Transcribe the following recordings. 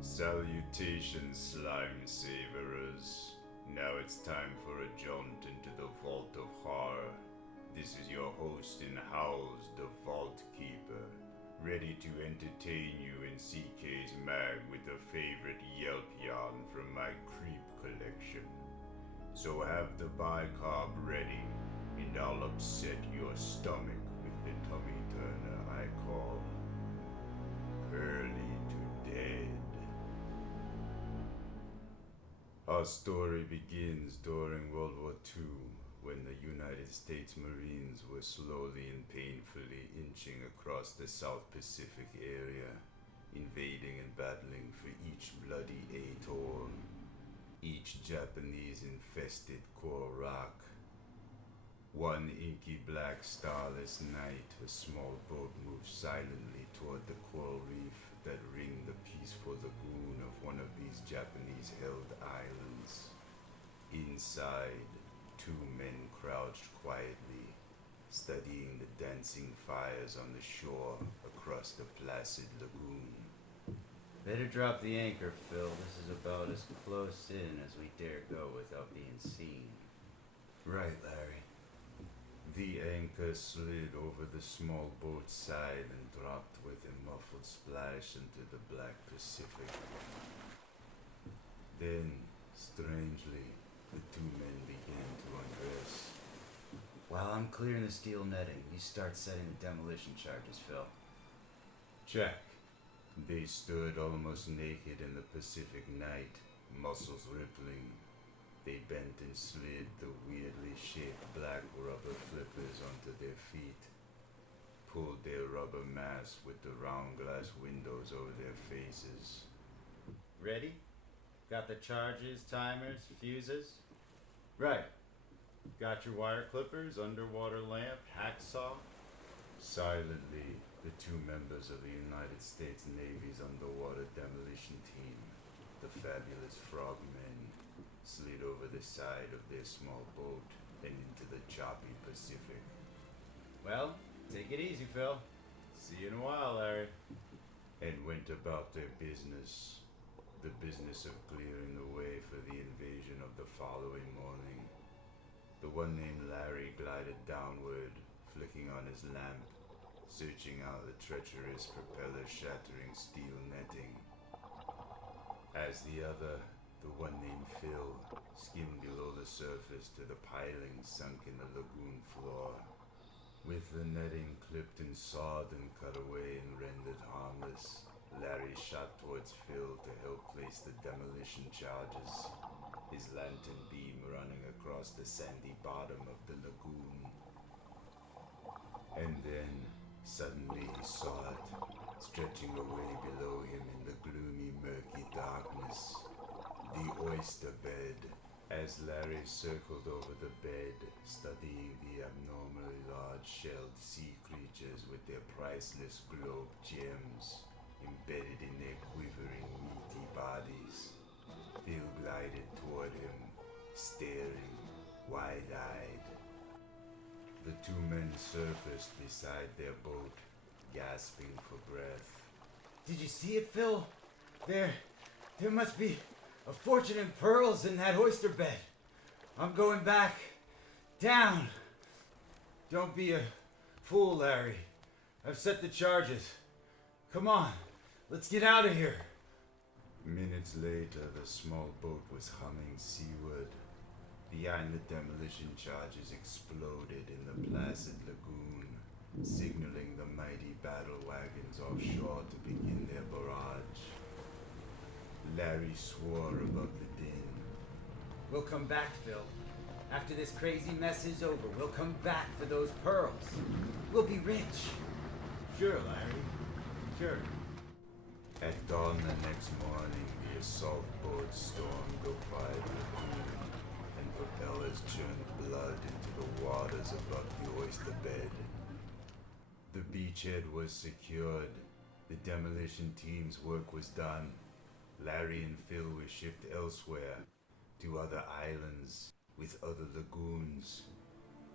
Salutations, slime savorers. Now it's time for a jaunt into the vault of horror. This is your host in the house, the Vault Keeper, ready to entertain you in CK's mag with a favorite Yelp yarn from my Crypt collection. So have the bicarb ready, and I'll upset your stomach with the tummy turner I call Pearly to Dead. Our story begins during World War II, when the United States Marines were slowly and painfully inching across the South Pacific area, invading and battling for each bloody atoll, each Japanese-infested coral rock. One inky black starless night, a small boat moved silently toward the coral reef that ringed the peaceful lagoon of one of these Japanese-held islands. Inside, two men crouched quietly, studying the dancing fires on the shore across the placid lagoon. Better drop the anchor, Phil. This is about as close in as we dare go without being seen. Right, Larry. The anchor slid over the small boat's side and dropped with a muffled splash into the black Pacific. Then, strangely, the two men began to undress. While I'm clearing the steel netting, you start setting the demolition charges, Phil. Check. They stood almost naked in the Pacific night, muscles rippling. They bent and slid the weirdly shaped black rubber flippers onto their feet, pulled their rubber masks with the round glass windows over their faces. Ready? Got the charges, timers, fuses? Right. Got your wire clippers, underwater lamp, hacksaw? Silently, the two members of the United States Navy's underwater demolition team, the fabulous frogmen, slid over the side of their small boat and into the choppy Pacific. Well, take it easy, Phil. See you in a while, Larry. And went about their business, the business of clearing the way for the invasion of the following morning. The one named Larry glided downward, flicking on his lamp, searching out the treacherous propeller-shattering steel netting. As the other, the one named Phil, skimmed below the surface to the pilings sunk in the lagoon floor. With the netting clipped and sawed and cut away and rendered harmless, Larry shot towards Phil to help place the demolition charges, his lantern beam running across the sandy bottom of the lagoon. And then, suddenly he saw it, stretching away below him in the gloomy, murky darkness. The oyster bed. As Larry circled over the bed, studying the abnormally large-shelled sea creatures with their priceless globe gems embedded in their quivering, meaty bodies, Phil glided toward him, staring, wide-eyed. The two men surfaced beside their boat, gasping for breath. Did you see it, Phil? There must be a fortune in pearls in that oyster bed. I'm going back. Down. Don't be a fool, Larry. I've set the charges. Come on, let's get out of here. Minutes later, the small boat was humming seaward. Behind the demolition charges exploded in the placid lagoon, signaling the mighty battle wagons offshore to begin their barrage. Larry swore above the din. We'll come back, Phil. After this crazy mess is over, we'll come back for those pearls. We'll be rich. Sure, Larry. Sure. At dawn the next morning, the assault boat stormed the wide lagoon, and propellers churned blood into the waters above the oyster bed. The beachhead was secured. The demolition team's work was done. Larry and Phil were shipped elsewhere, to other islands, with other lagoons.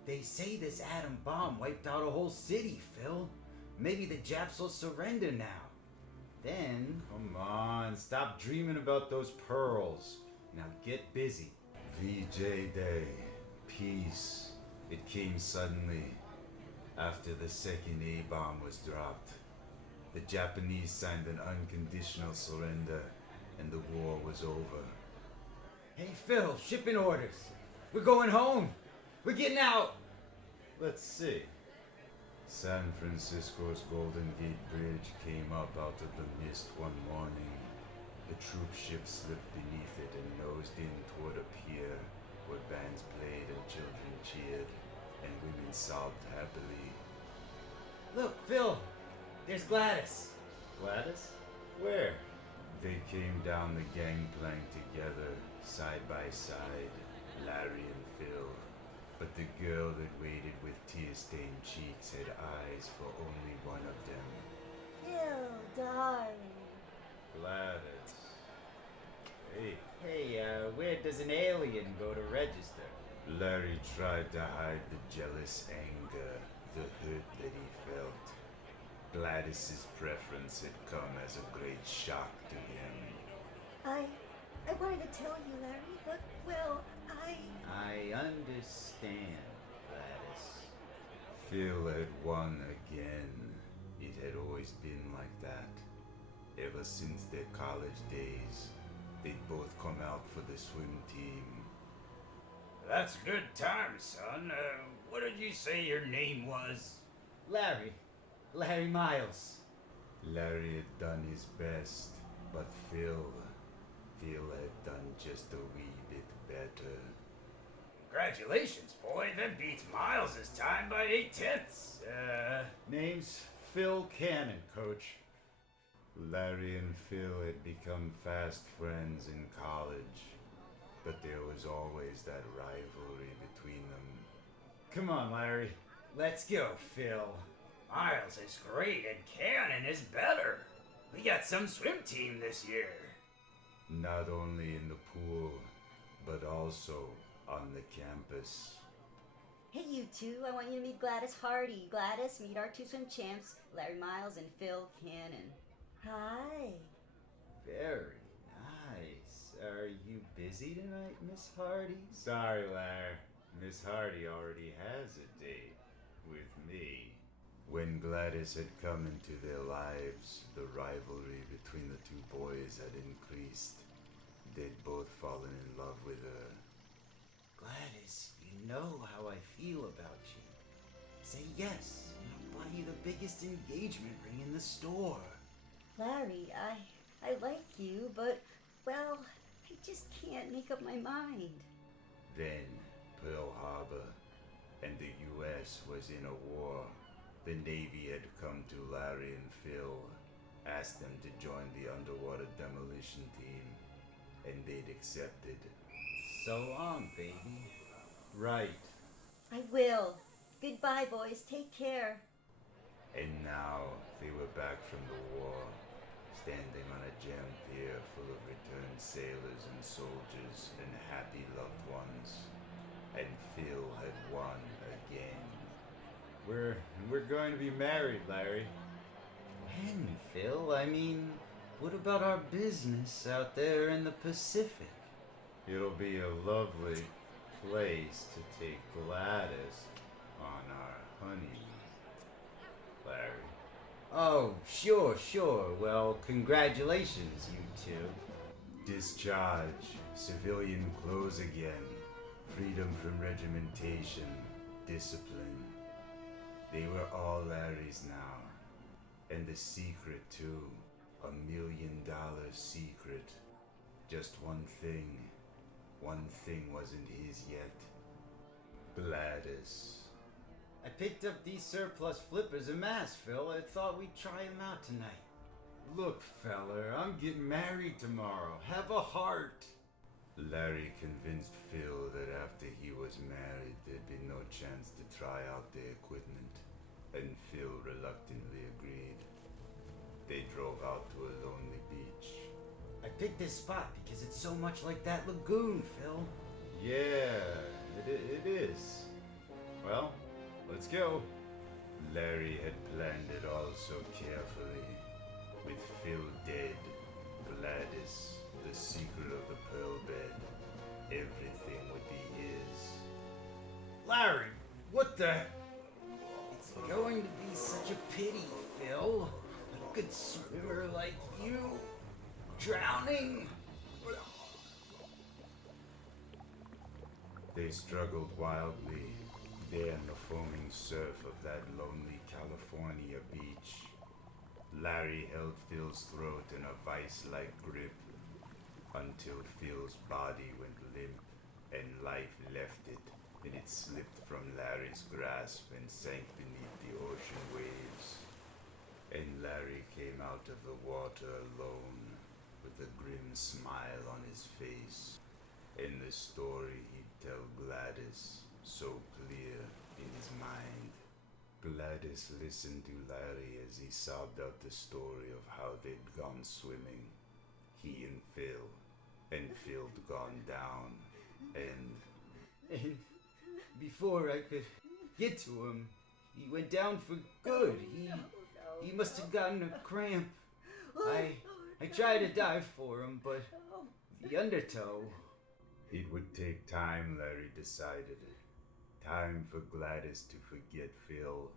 They say this atom bomb wiped out a whole city, Phil. Maybe the Japs will surrender now. Then, come on, stop dreaming about those pearls. Now get busy. VJ Day. Peace. It came suddenly. After the second A-bomb was dropped. The Japanese signed an unconditional surrender, and the war was over. Hey Phil, shipping orders. We're going home. We're getting out. Let's see. San Francisco's Golden Gate Bridge came up out of the mist one morning. The troop ship slipped beneath it and nosed in toward a pier where bands played and children cheered and women sobbed happily. Look, Phil, there's Gladys. Gladys? Where? They came down the gangplank together, side by side, Larry and Phil. But the girl that waited with tear-stained cheeks had eyes for only one of them. Phil, darling. Gladys. Hey, where does an alien go to register? Larry tried to hide the jealous anger, the hurt that he felt. Gladys's preference had come as a great shock to him. I wanted to tell you, Larry, but, well, I understand, Gladys. Phil had won again. It had always been like that. Ever since their college days, they'd both come out for the swim team. That's a good time, son. What did you say your name was? Larry Miles. Larry had done his best, but Phil had done just a wee bit better. Congratulations, boy. That beats Miles's time by 8/10. Name's Phil Cannon, Coach. Larry and Phil had become fast friends in college, but there was always that rivalry between them. Come on, Larry. Let's go, Phil. Miles is great and Cannon is better. We got some swim team this year. Not only in the pool, but also on the campus. hey, you two, I want you to meet Gladys Hardy. Gladys, meet our two swim champs, Larry Miles and Phil Cannon. Hi. Very nice. Are you busy tonight, Miss Hardy? Sorry, Larry. Miss Hardy already has a date with me. When Gladys had come into their lives, the rivalry between the two boys had increased. They'd both fallen in love with her. Gladys, you know how I feel about you. Say yes, and I'll buy you the biggest engagement ring in the store. Larry, I like you, but, well, I just can't make up my mind. Then, Pearl Harbor, and the U.S. was in a war. The Navy had come to Larry and Phil, asked them to join the underwater demolition team, and they'd accepted. So long, baby. Right. I will. Goodbye, boys. Take care. And now they were back from the war, standing on a jammed pier full of returned sailors and soldiers and happy loved ones. And Phil had won again. We're going to be married, Larry. When, Phil? I mean, what about our business out there in the Pacific? It'll be a lovely place to take Gladys on our honeymoon, Larry. Oh, sure. Well, congratulations, you two. Discharge, civilian clothes again, freedom from regimentation, discipline. They were all Larry's now. And the secret, too. $1 million secret. Just one thing. One thing wasn't his yet. Gladys. I picked up these surplus flippers en masse, Phil. I thought we'd try them out tonight. Look, feller, I'm getting married tomorrow. Have a heart. Larry convinced Phil that after he was married, there'd be no chance to try out the equipment, and Phil reluctantly agreed. They drove out to a lonely beach. I picked this spot because it's so much like that lagoon, Phil. Yeah, it is. Well, let's go. Larry had planned it all so carefully. With Phil dead, Gladys, the secret of the pearl bed, everything would be his. Larry, what the? It's going to be such a pity, Phil. A good swimmer like you, drowning. They struggled wildly, there in the foaming surf of that lonely California beach. Larry held Phil's throat in a vice-like grip until Phil's body went limp and life left it, and it slipped from Larry's grasp and sank beneath the ocean waves. And Larry came out of the water alone, with a grim smile on his face, and the story he'd tell Gladys, so clear in his mind. Gladys listened to Larry as he sobbed out the story of how they'd gone swimming, he and Phil, and Phil'd gone down, And before I could get to him, he went down for good. He must have gotten a cramp. I tried to dive for him, but the undertow. It would take time, Larry decided. Time for Gladys to forget Phil.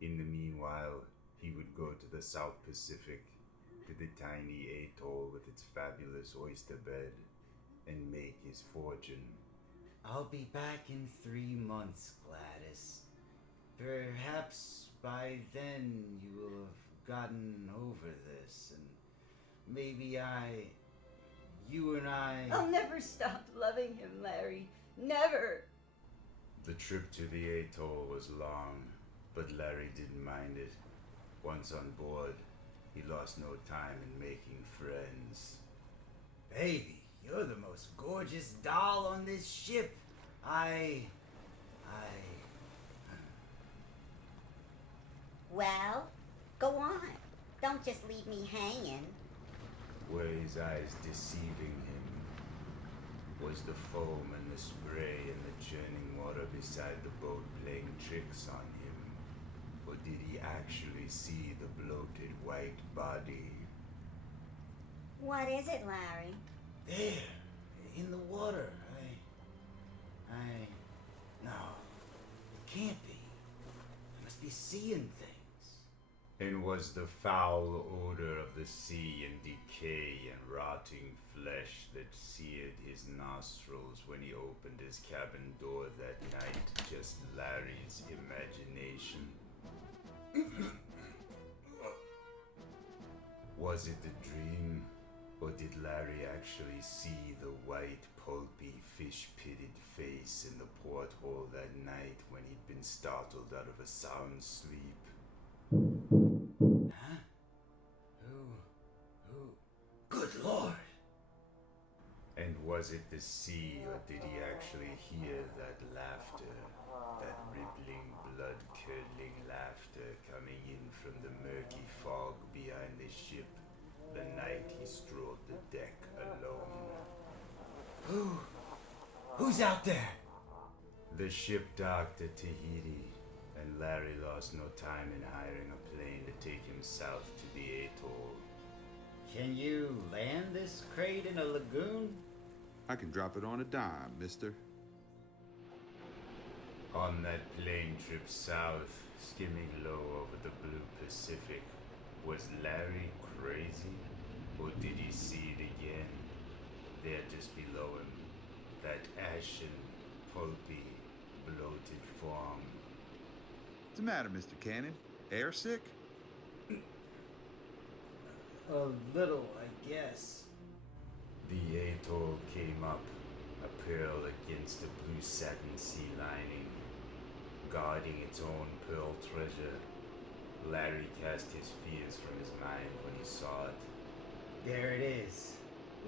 In the meanwhile, he would go to the South Pacific, to the tiny atoll with its fabulous oyster bed, and make his fortune. I'll be back in 3 months, Gladys. Perhaps by then you will have gotten over this, and maybe you and I... I'll never stop loving him, Larry. Never. The trip to the atoll was long, but Larry didn't mind it. Once on board, he lost no time in making friends. Baby, you're the most gorgeous doll on this ship. Well, go on. Don't just leave me hanging. Were his eyes deceiving him? Was the foam and the spray and the churning water beside the boat playing tricks on him? Or did he actually see the bloated white body? What is it, Larry? There, in the water. No, it can't be. I must be seeing things. And was the foul odor of the sea and decay and rotting flesh that seared his nostrils when he opened his cabin door that night just Larry's imagination? Was it a dream, or did Larry actually see the white, pulpy, fish-pitted face in the porthole that night when he'd been startled out of a sound sleep? Huh? Who? Good Lord! And was it the sea, or did he actually hear that laughter, that rippling, blood-curdling laughter coming in from the murky fog behind the ship the night he strolled the deck alone? Who's out there? The ship docked at Tahiti, and Larry lost no time in hiring a plane to take him south to the atoll. Can you land this crate in a lagoon? I can drop it on a dime, mister. On that plane trip south, skimming low over the blue Pacific, was Larry crazy? Or did he see it again? There just below him, that ashen, pulpy, bloated form. What's the matter, Mr. Cannon? Air sick? A little, I guess. The atoll came up, a pearl against a blue satin sea lining, guarding its own pearl treasure. Larry cast his fears from his mind when he saw it. There it is.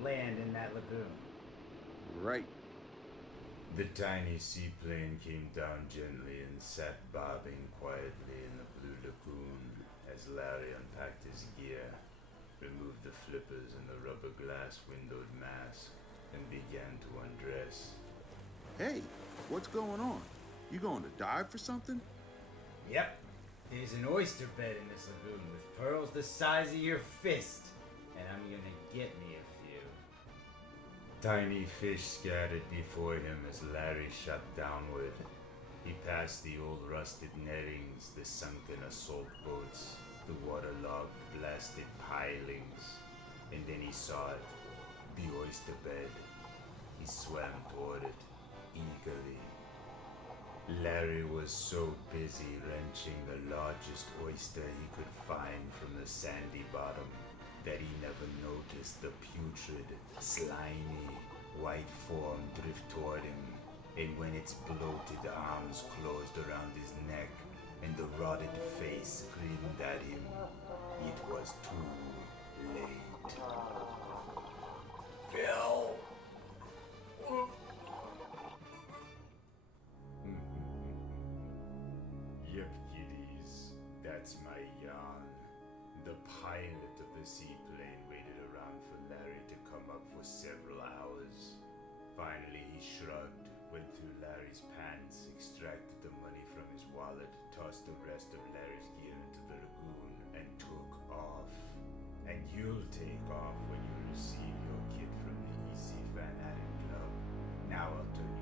Land in that lagoon. Right. The tiny seaplane came down gently and sat bobbing quietly in the blue lagoon as Larry unpacked his gear, removed the flippers and the rubber glass windowed mask, and began to undress. Hey, what's going on? You going to dive for something? Yep. There's an oyster bed in this lagoon with pearls the size of your fist, and I'm gonna get me a few. Tiny fish scattered before him as Larry shot downward. He passed the old rusted nettings, the sunken assault boats, the waterlogged blasted pilings, and then he saw it, the oyster bed. He swam toward it, eagerly. Larry was so busy wrenching the largest oyster he could find from the sandy bottom that he never noticed the putrid, slimy, white form drift toward him, and when its bloated arms closed around his neck and the rotted face grinned at him, it was too late. Phil! Yep, kiddies, that's my yarn. The pilot of the seaplane waited around for Larry to come up for several hours. Finally, he shrugged, went through Larry's pants, extracted the money from his wallet, tossed the rest of Larry's gear into the lagoon, and took off. And you'll take off when you receive your kit from the EC Fanatic Club. Now I'll turn you